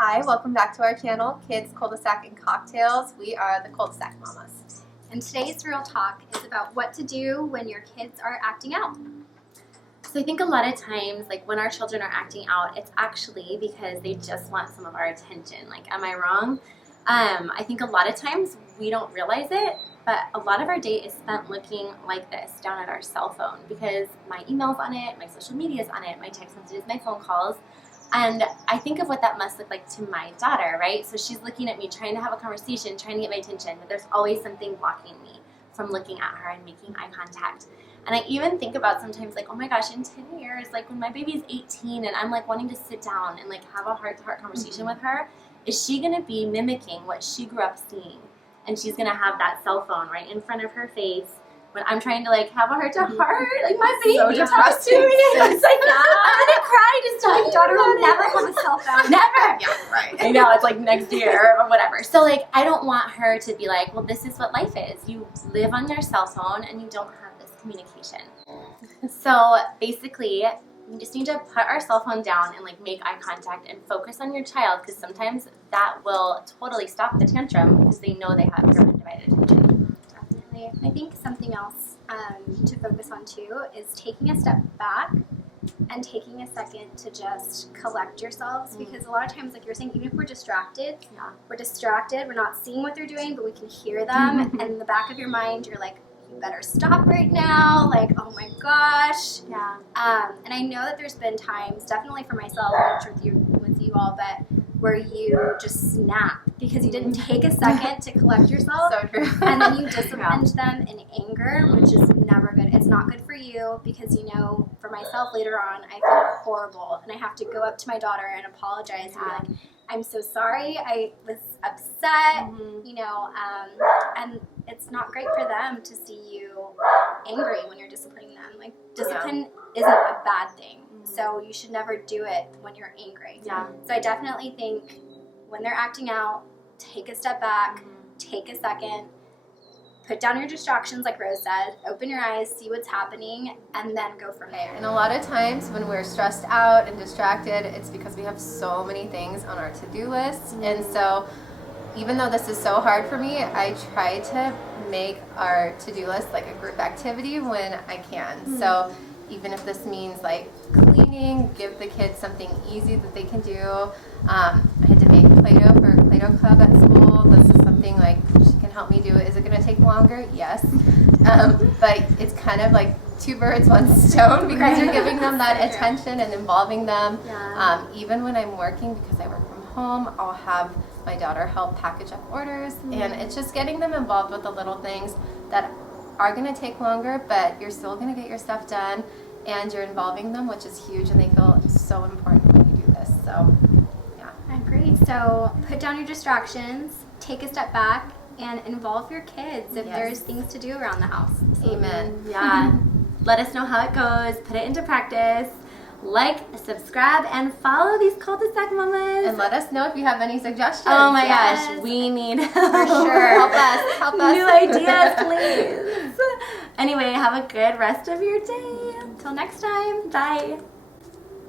Hi, welcome back to our channel, Kids, Cul-de-sac, and Cocktails. We are the Cul-de-sac Mamas. And today's Real Talk is about what to do when your kids are acting out. So I think a lot of times, like when our children are acting out, it's actually because they just want some of our attention. Like, am I wrong? I think a lot of times we don't realize it, but a lot of our day is spent looking like this down at our cell phone because my email's on it, my social media's on it, my text messages, my phone calls. And I think of what that must look like to my daughter, right? So she's looking at me, trying to have a conversation, trying to get my attention, but there's always something blocking me from looking at her and making eye contact. And I even think about sometimes like, oh my gosh, in 10 years, like when my baby's 18 and I'm like wanting to sit down and like have a heart-to-heart conversation with her, is she gonna be mimicking what she grew up seeing? And she's gonna have that cell phone right in front of her face when I'm trying to like have a heart-to-heart, like my baby talks to me. And it's like, I'm gonna cry just talking My daughter will never have a cell phone. Never. Yeah, right. I know, it's like next year or whatever. So like, I don't want her to be like, well, this is what life is. You live on your cell phone and you don't have this communication. So basically, we just need to put our cell phone down and like make eye contact and focus on your child, because sometimes that will totally stop the tantrum because they know they have your undivided attention. Definitely. I think something else to focus on too is taking a step back and taking a second to just collect yourselves, because a lot of times, like you're saying, even if we're distracted, we're not seeing what they're doing, but we can hear them, and in the back of your mind, you're like, you better stop right now, like, oh my gosh. Yeah. And I know that there's been times, definitely for myself, I'm sure with you all, but where you just snap because you didn't take a second to collect yourself. So true. And then you disciplined them in anger, which is never good. It's not good for you because, you know, for myself later on, I feel horrible. And I have to go up to my daughter and apologize and be like, I'm so sorry, I was upset, you know, and it's not great for them to see you angry when you're disciplining them. Like, discipline isn't a bad thing. So you should never do it when you're angry. Yeah. So I definitely think when they're acting out, take a step back, take a second, put down your distractions like Rose said, open your eyes, see what's happening, and then go from there. And a lot of times when we're stressed out and distracted, it's because we have so many things on our to-do list. And so even though this is so hard for me, I try to make our to-do list like a group activity when I can. So even if this means like cleaning, give the kids something easy that they can do. I had to make Play-Doh for Play-Doh Club at school. This is something like she can help me do. Is it going to take longer? Yes. But it's kind of like two birds, one stone, because you're giving them that attention and involving them. Yeah. Even when I'm working, because I work from home, I'll have my daughter help package up orders. And it's just getting them involved with the little things that are going to take longer, but you're still going to get your stuff done, and you're involving them, which is huge, and they feel so important when you do this. So, yeah. I agree. So put down your distractions, take a step back, and involve your kids if there's things to do around the house. Amen. Yeah. Let us know how it goes. Put it into practice. Like, subscribe, and follow these cul-de-sac mamas. And let us know if you have any suggestions. Oh my gosh, we need For sure. Help us. new ideas, please. Anyway, have a good rest of your day. Until next time. Bye.